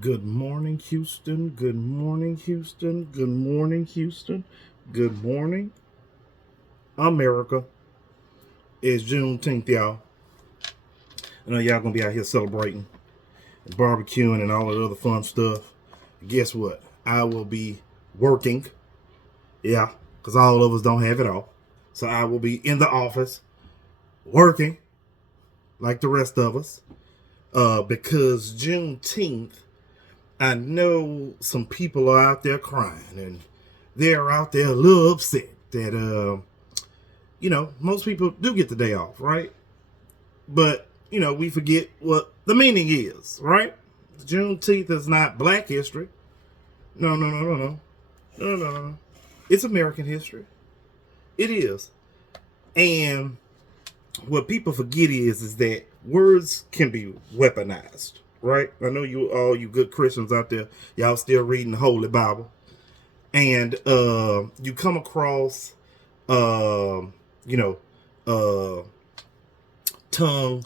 Good morning, Houston. Good morning, Houston. Good morning, Houston. Good morning, America. It's Juneteenth, y'all. I know y'all gonna be out here celebrating, barbecuing, and all that other fun stuff. Guess what? I will be working. Yeah, because all of us don't have it all. So I will be in the office working like the rest of us. Because Juneteenth, I know some people are out there crying and they're out there a little upset that most people do get the day off, right? But we forget what the meaning is, right? Juneteenth is not Black history. No, no, no, no, no, no, no, no. It's American history. It is, and what people forget is that words can be weaponized, right? I know you good Christians out there, y'all still reading the Holy Bible, and you come across, you know, uh, tongue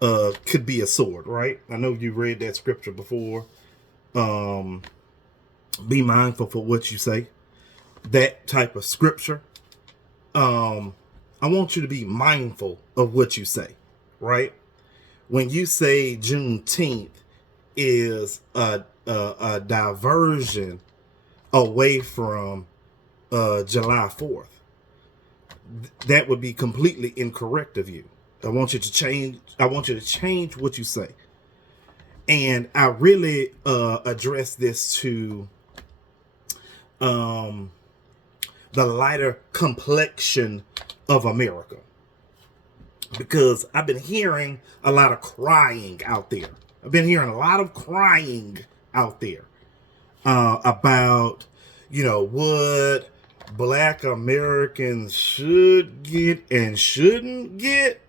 could be a sword, right? I know you read that scripture before. Um, be mindful for what you say. That type of scripture. I want you to be mindful of what you say, right? When you say Juneteenth is a diversion away from July 4th, that would be completely incorrect of you. I want you to change. I want you to change what you say. And I really address this to um, the lighter complexion of America, because I've been hearing a lot of crying out there. I've been hearing a lot of crying out there about, what Black Americans should get and shouldn't get,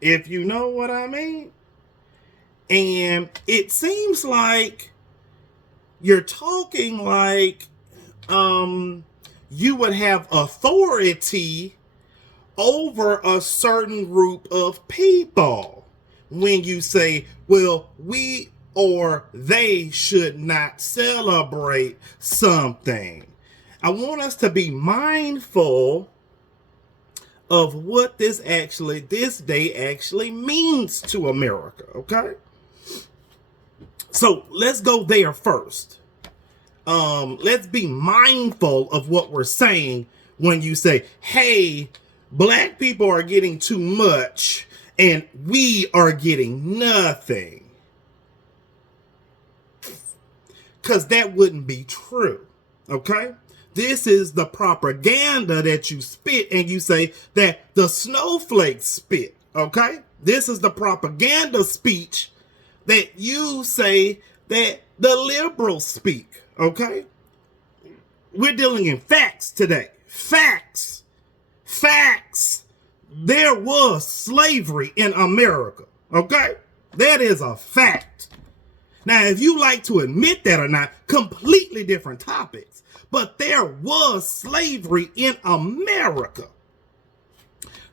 if you know what I mean. And it seems like you're talking like you would have authority over a certain group of people when you say, well, we or they should not celebrate something. I want us to be mindful of what this day actually means to America, okay? So let's go there first. Let's be mindful of what we're saying when you say, hey, Black people are getting too much and we are getting nothing. Because that wouldn't be true, okay? This is the propaganda that you spit and you say that the snowflakes spit, okay? This is the propaganda speech that you say that the liberals speak, okay? We're dealing in facts today. Facts. Facts. There was slavery in America, okay? That is a fact. Now, if you like to admit that or not, completely different topics. But there was slavery in America.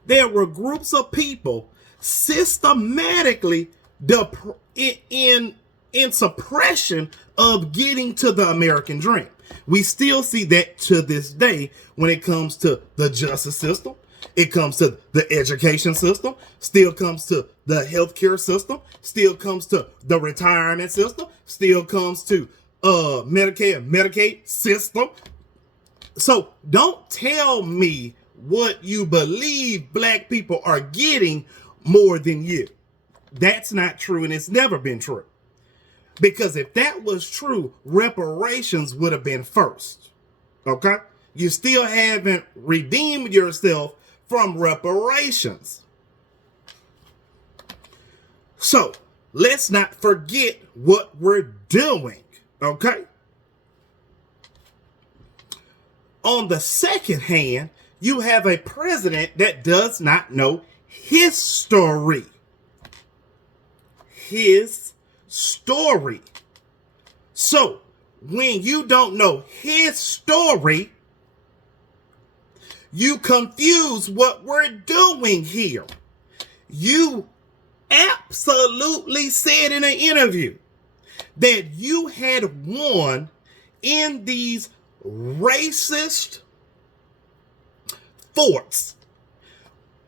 There were groups of people systematically in suppression of getting to the American dream. We still see that to this day when it comes to the justice system. It comes to the education system, still comes to the healthcare system, still comes to the retirement system, still comes to Medicare and Medicaid system. So don't tell me what you believe Black people are getting more than you. That's not true, and it's never been true. Because if that was true, reparations would have been first. Okay? You still haven't redeemed yourself from reparations. So, let's not forget what we're doing. Okay? On the second hand, you have a president that does not know history. His story. So, when you don't know his story, you confuse what we're doing here. You absolutely said in an interview that you had won in these racist forts,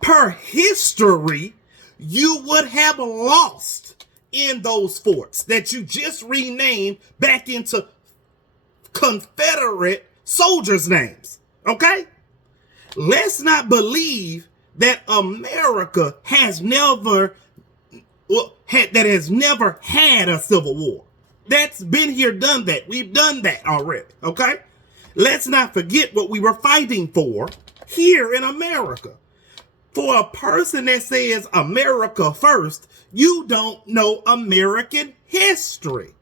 per history, you would have lost in those forts that you just renamed back into Confederate soldiers' names. Okay? Let's not believe that America has never had a civil war. That's been here, done that. We've done that already, okay? Let's not forget what we were fighting for here in America. For a person that says America first, you don't know American history.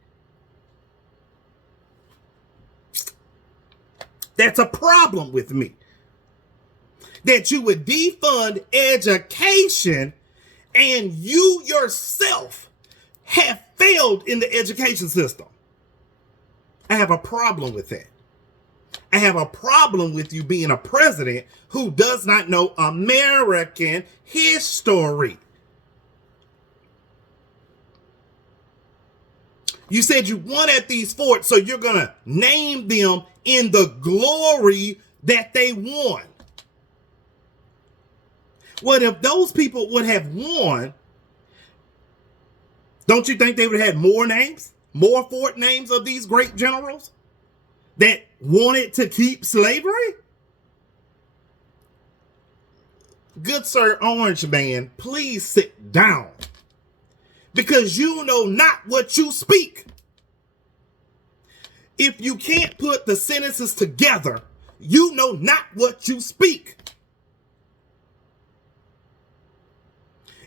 That's a problem with me. That you would defund education and you yourself have failed in the education system. I have a problem with that. I have a problem with you being a president who does not know American history. You said you won at these forts, so you're going to name them in the glory that they won. What if those people would have won? Don't you think they would have had more names? More fort names of these great generals that wanted to keep slavery? Good Sir Orange Man, please sit down. Because you know not what you speak. If you can't put the sentences together, you know not what you speak.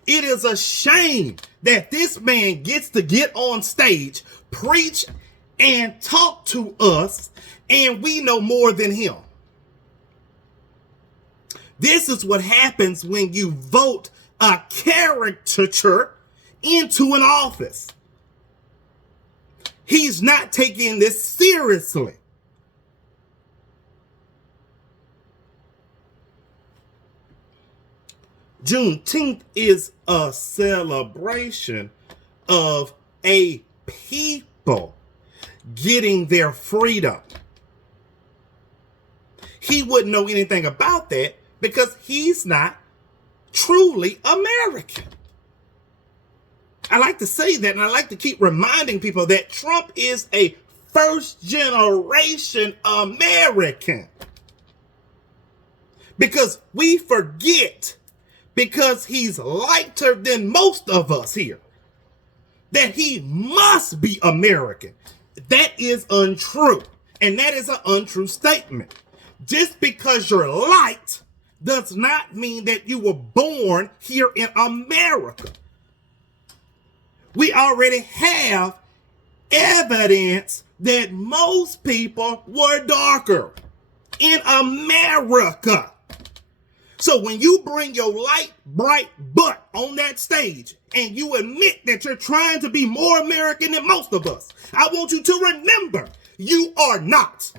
It is a shame that this man gets to get on stage, preach, and talk to us, and we know more than him. This is what happens when you vote a caricature into an office. He's not taking this seriously. Juneteenth is a celebration of a people getting their freedom. He wouldn't know anything about that because he's not truly American. I like to say that, and I like to keep reminding people that Trump is a first generation American. Because we forget, because he's lighter than most of us here, that he must be American. That is untrue. And that is an untrue statement. Just because you're light does not mean that you were born here in America. We already have evidence that most people were darker in America. So when you bring your light, bright butt on that stage and you admit that you're trying to be more American than most of us, I want you to remember, you are not.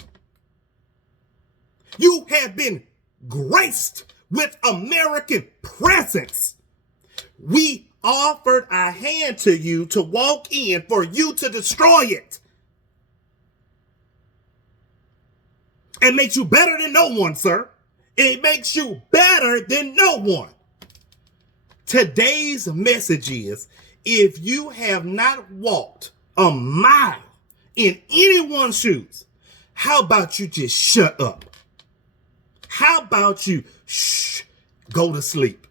You have been graced with American presence. We offered a hand to you to walk in for you to destroy it. It makes you better than no one, sir. It makes you better than no one. Today's message is, if you have not walked a mile in anyone's shoes, how about you just shut up? How about you go to sleep?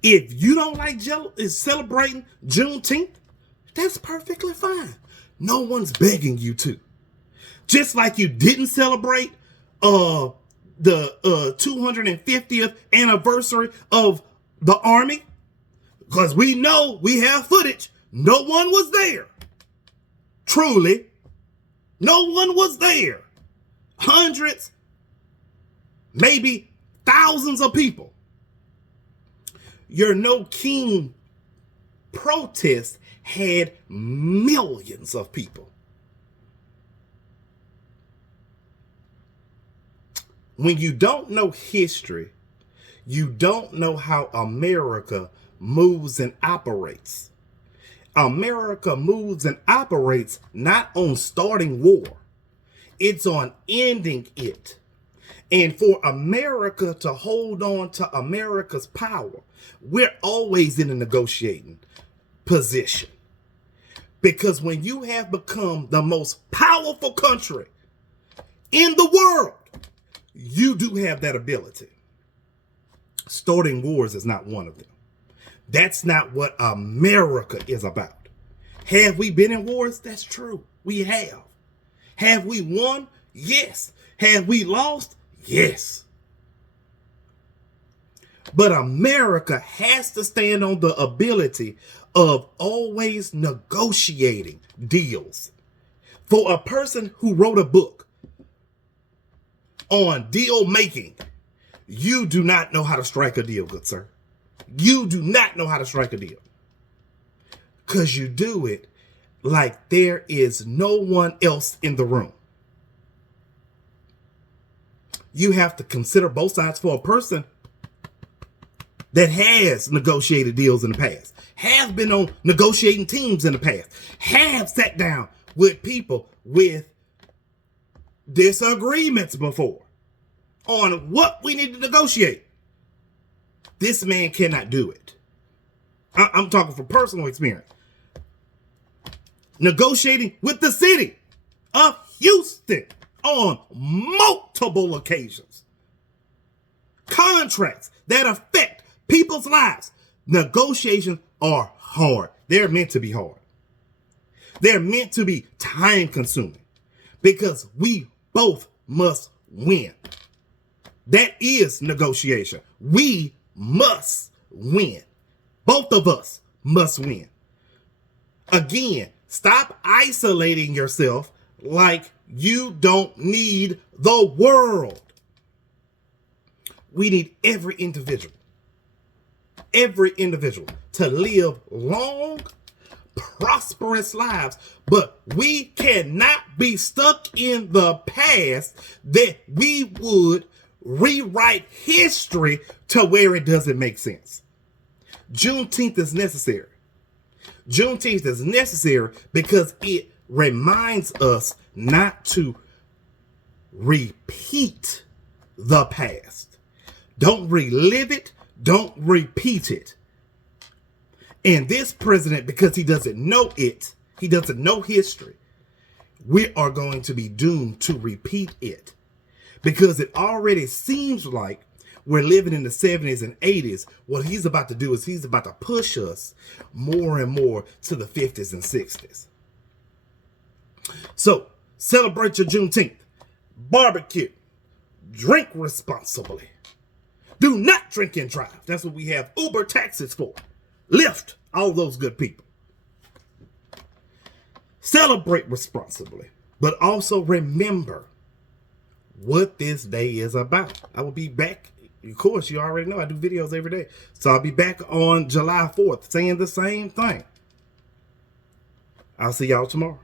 If you don't like celebrating Juneteenth, that's perfectly fine. No one's begging you to. Just like you didn't celebrate the 250th anniversary of the Army, because we know, we have footage, no one was there. Truly, no one was there. Hundreds, maybe thousands of people. Your No King protest had millions of people. When you don't know history, you don't know how America moves and operates. America moves and operates not on starting war. It's on ending it. And for America to hold on to America's power, we're always in a negotiating position. Because when you have become the most powerful country in the world, you do have that ability. Starting wars is not one of them. That's not what America is about. Have we been in wars? That's true. We have. Have we won? Yes. Have we lost? Yes. But America has to stand on the ability of always negotiating deals. For a person who wrote a book on deal making, you do not know how to strike a deal, good sir. You do not know how to strike a deal. Because you do it like there is no one else in the room. You have to consider both sides. For a person that has negotiated deals in the past, have been on negotiating teams in the past, have sat down with people with disagreements before on what we need to negotiate. This man cannot do it. I'm talking from personal experience. Negotiating with the city of Houston on multiple occasions. Contracts that affect people's lives. Negotiations are hard. They're meant to be hard. They're meant to be time consuming because we both must win. That is negotiation. We must win. Both of us must win. Again, stop isolating yourself like you don't need the world. We need every individual to live long, prosperous lives, but we cannot be stuck in the past that we would rewrite history to where it doesn't make sense. Juneteenth is necessary. Juneteenth is necessary because it reminds us not to repeat the past. Don't relive it. Don't repeat it. And this president, because he doesn't know it, he doesn't know history, we are going to be doomed to repeat it. Because it already seems like we're living in the 70s and 80s. What he's about to do is he's about to push us more and more to the 50s and 60s. So, celebrate your Juneteenth. Barbecue. Drink responsibly. Do not drink and drive. That's what we have Uber taxis for. Lyft, all those good people. Celebrate responsibly. But also remember what this day is about. I will be back. Of course, you already know I do videos every day. So I'll be back on July 4th saying the same thing. I'll see y'all tomorrow.